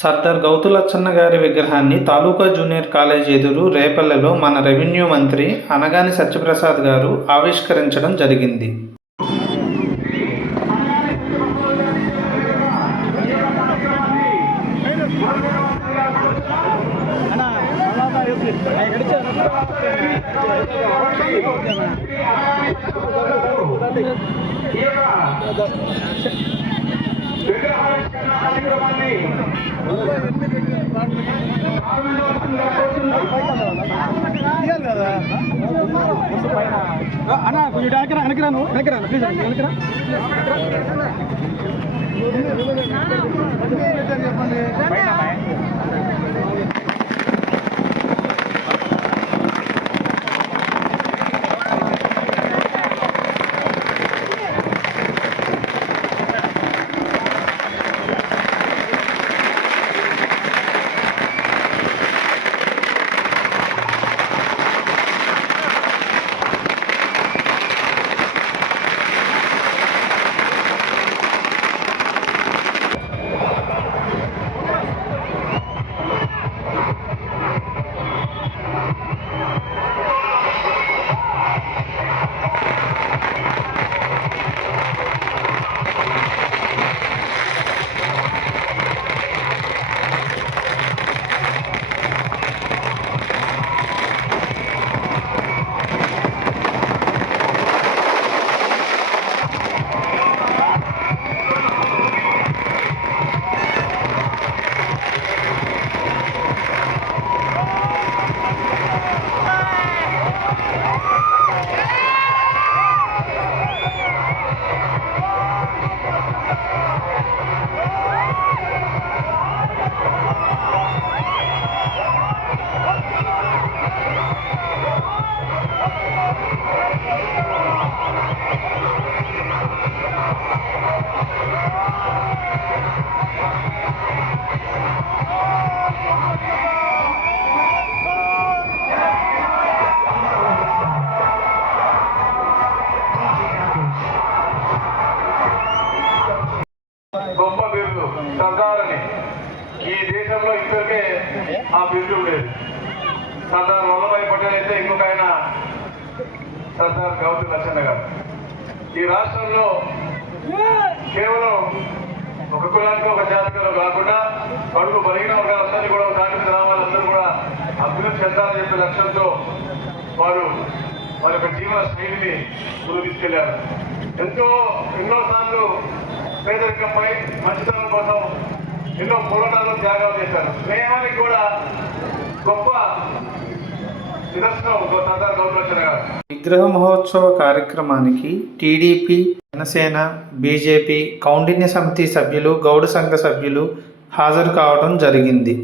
సర్దార్ గౌతు లచ్చన్న గారి విగ్రహాన్ని తాలూకా junior college ఎదురు రేపల్లెలో మన రెవెన్యూ మంత్రి అనగాని సత్యప్రసాద్ గారు ఆవిష్కరించడం జరిగింది. అన్నా కొంచెం వెనకరాను ప్లీజ్ వెనకరా. గొప్ప బిరుదు సర్దార్ అని ఈ దేశంలో ఇద్దరికే ఆ బిరుదు ఉండేది. సర్దార్ వల్లభాయ్ పటేల్ అయితే ఇంకొక ఆయన సర్దార్ గౌతు లచ్చన్న గారు. ఈ రాష్ట్రంలో కేవలం ఒక కులానికి ఒక జాతిలో కాకుండా కడుపు బలిగిన వర్గాలందరినీ కూడా తాటి గ్రామాలందరూ కూడా అభివృద్ధి చెందాలని చెప్పే లక్ష్యంతో వారు వారి యొక్క జీవన శైలిని ముందుకు తీసుకెళ్లారు. ఎన్నోసార్లు పేదరికంపై మంచితనం కోసం ఎన్నో పోరాటాలు త్యాగాలు చేశారు. స్నేహానికి కూడా గొప్ప నిదర్శనం సర్దార్ గౌతు లచ్చన్న గారు. విగ్రహ మహోత్సవ కార్యక్రమానికి టీడీపీ, జనసేన, బీజేపీ, కౌండిన్య సమితి సభ్యులు, గౌడ సంఘ సభ్యులు హాజరు కావడం జరిగింది.